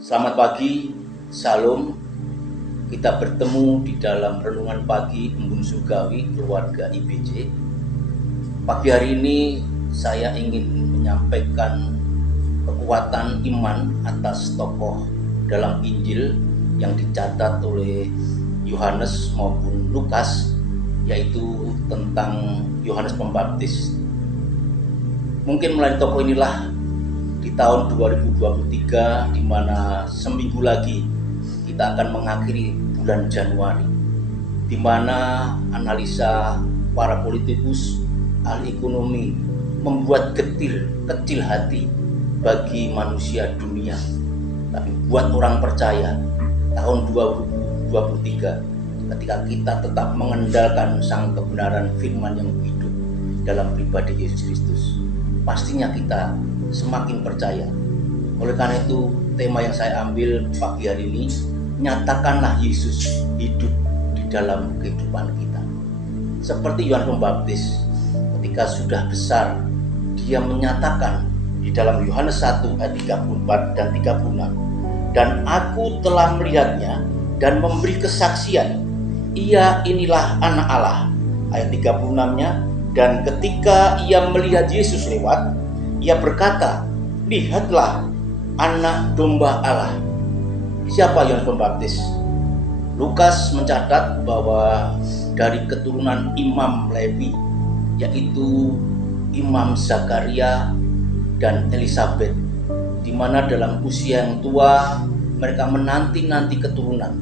Selamat pagi, Salam. Kita bertemu di dalam renungan pagi Embun Surgawi keluarga IBJ. Pagi hari ini saya ingin menyampaikan kekuatan iman atas tokoh dalam Injil yang dicatat oleh Yohanes maupun Lukas, yaitu tentang Yohanes Pembaptis. Mungkin melalui tokoh inilah di tahun 2023, di mana seminggu lagi kita akan mengakhiri bulan Januari, di mana analisa para politikus, ahli ekonomi membuat kecil hati bagi manusia dunia. Tapi buat orang percaya, tahun 2023, ketika kita tetap mengandalkan sang kebenaran firman yang hidup dalam pribadi Yesus Kristus, pastinya kita semakin percaya. Oleh karena itu, tema yang saya ambil pagi hari ini, nyatakanlah Yesus hidup di dalam kehidupan kita. Seperti Yohanes Pembaptis, ketika sudah besar, dia menyatakan di dalam Yohanes 1 ayat 34 dan 36, dan aku telah melihatnya dan memberi kesaksian, ia inilah anak Allah. Ayat 36-nya, dan ketika ia melihat Yesus lewat, ia berkata, lihatlah anak domba Allah. Siapa Yohanes Pembaptis? Lukas mencatat bahwa dari keturunan Imam Lewi, yaitu Imam Zakaria dan Elisabet, di mana dalam usia yang tua mereka menanti-nanti keturunan.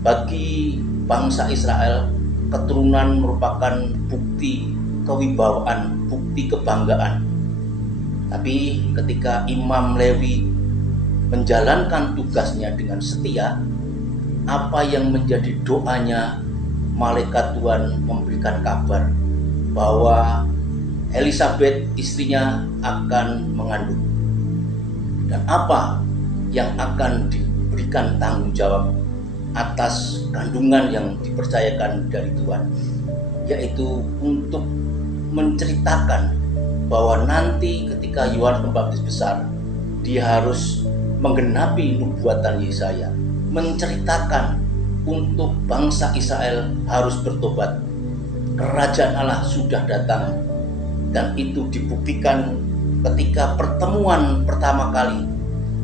Bagi bangsa Israel, keturunan merupakan bukti kewibawaan, bukti kebanggaan. Tapi ketika Imam Lewi menjalankan tugasnya dengan setia, apa yang menjadi doanya, malaikat Tuhan memberikan kabar bahwa Elisabet istrinya akan mengandung. Dan apa yang akan diberikan tanggung jawab atas kandungan yang dipercayakan dari Tuhan, yaitu untuk menceritakan bahwa nanti ketika Yohanes Pembaptis besar, dia harus menggenapi nubuatan Yesaya, menceritakan untuk bangsa Israel harus bertobat. Kerajaan Allah sudah datang, dan itu dibuktikan ketika pertemuan pertama kali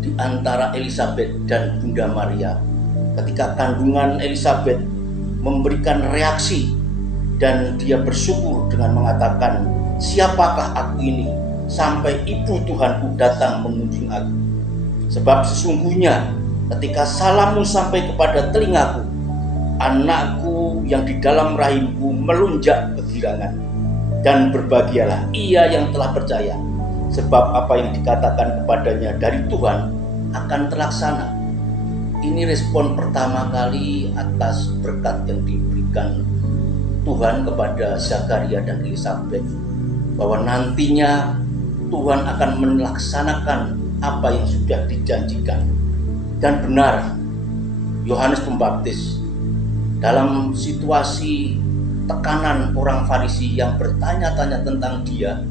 di antara Elisabet dan Bunda Maria. Ketika kandungan Elisabet memberikan reaksi dan dia bersyukur dengan mengatakan, siapakah aku ini sampai ibu Tuhanku datang mengunjungi aku? Sebab sesungguhnya ketika salammu sampai kepada telingaku, anakku yang di dalam rahimku melunjak kegirangan. Dan berbahagialah ia yang telah percaya, sebab apa yang dikatakan kepadanya dari Tuhan akan terlaksana. Ini respon pertama kali atas berkat yang diberikan Tuhan kepada Zakaria dan Elisabet, bahwa nantinya Tuhan akan melaksanakan apa yang sudah dijanjikan. Dan benar, Yohanes Pembaptis dalam situasi tekanan orang Farisi yang bertanya-tanya tentang dia,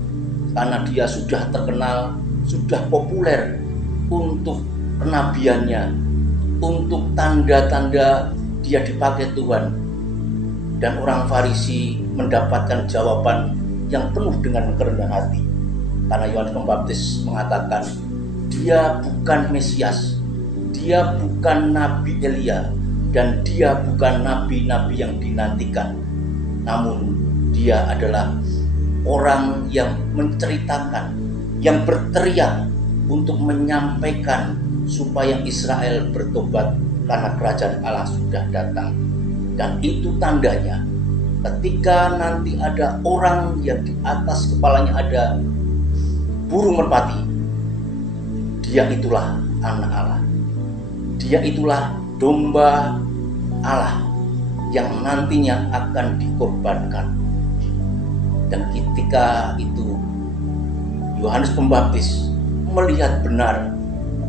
karena dia sudah terkenal, sudah populer untuk kenabiannya, untuk tanda-tanda dia dipakai Tuhan. Dan orang Farisi mendapatkan jawaban yang penuh dengan kerendahan hati, karena Yohanes Pembaptis mengatakan dia bukan Mesias, dia bukan Nabi Elia, dan dia bukan nabi-nabi yang dinantikan, namun dia adalah orang yang menceritakan, yang berteriak untuk menyampaikan supaya Israel bertobat karena kerajaan Allah sudah datang. Dan itu tandanya, ketika nanti ada orang yang di atas kepalanya ada burung merpati, dia itulah anak Allah. Dia itulah domba Allah yang nantinya akan dikorbankan. Dan ketika itu Yohanes Pembaptis melihat benar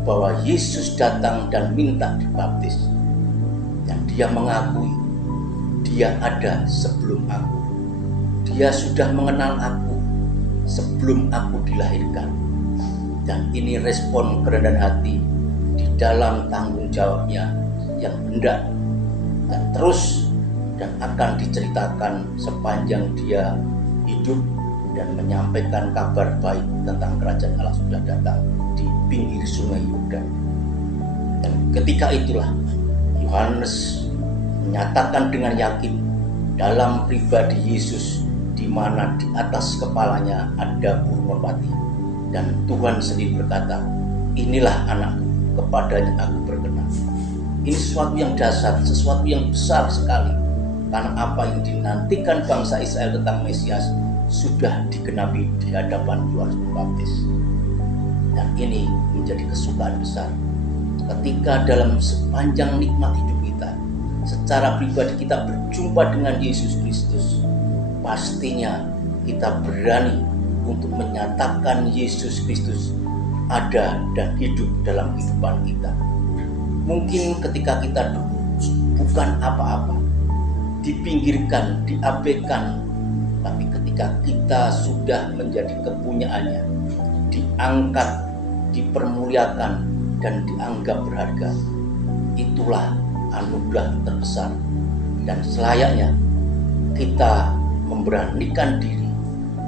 bahwa Yesus datang dan minta dibaptis, dan dia mengakui, dia ada sebelum aku. Dia sudah mengenal aku sebelum aku dilahirkan. Dan ini respon kerendahan hati di dalam tanggung jawabnya yang hendak dan terus dan akan diceritakan sepanjang dia hidup dan menyampaikan kabar baik tentang kerajaan Allah sudah datang di pinggir sungai Yordan. Dan ketika itulah Yohanes menyatakan dengan yakin dalam pribadi Yesus, di mana di atas kepalanya ada burung merpati, dan Tuhan sendiri berkata, inilah anakku, kepadanya aku berkenan. Ini sesuatu yang dahsyat, sesuatu yang besar sekali, karena apa yang dinantikan bangsa Israel tentang Mesias sudah digenapi di hadapan Yohanes Pembaptis. Dan ini menjadi kesukaan besar ketika dalam sepanjang nikmat hidup kita, secara pribadi kita berjumpa dengan Yesus Kristus. Pastinya kita berani untuk menyatakan Yesus Kristus ada dan hidup dalam kehidupan kita. Mungkin ketika kita dulu bukan apa-apa, dipinggirkan, diabaikan, tapi ketika kita sudah menjadi kepunyaannya, diangkat, dipermuliakan, dan dianggap berharga, itulah anugerah terbesar. Dan selayaknya kita memberanikan diri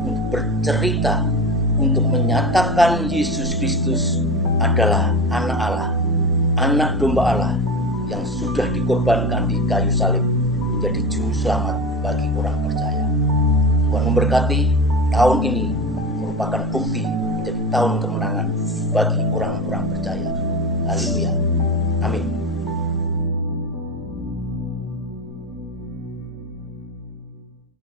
untuk bercerita, untuk menyatakan Yesus Kristus adalah anak Allah, anak domba Allah yang sudah dikorbankan di kayu salib menjadi juru selamat bagi orang percaya. Tuhan memberkati. Tahun ini merupakan bukti menjadi tahun kemenangan bagi orang-orang percaya. Haleluya. Amin.